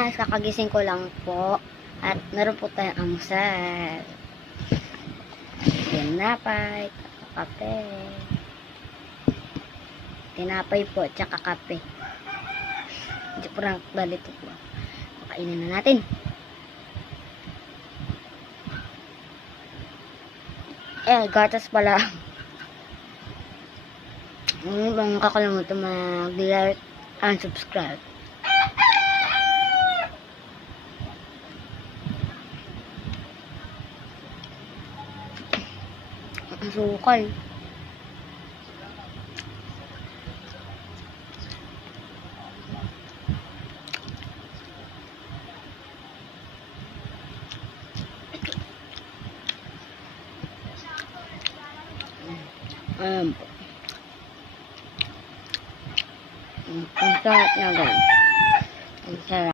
guys, kakagising ko lang po. At meron po tayong almusal. Tinapay, kape. Tinapay po, tsaka kape. Hindi po lang balito po. Pakainin na natin. Gatas pala. Huwag bang kakalimutan mag-like and subscribe. Sukal. Ayan po. Ang sarap na gan. Ang sarap.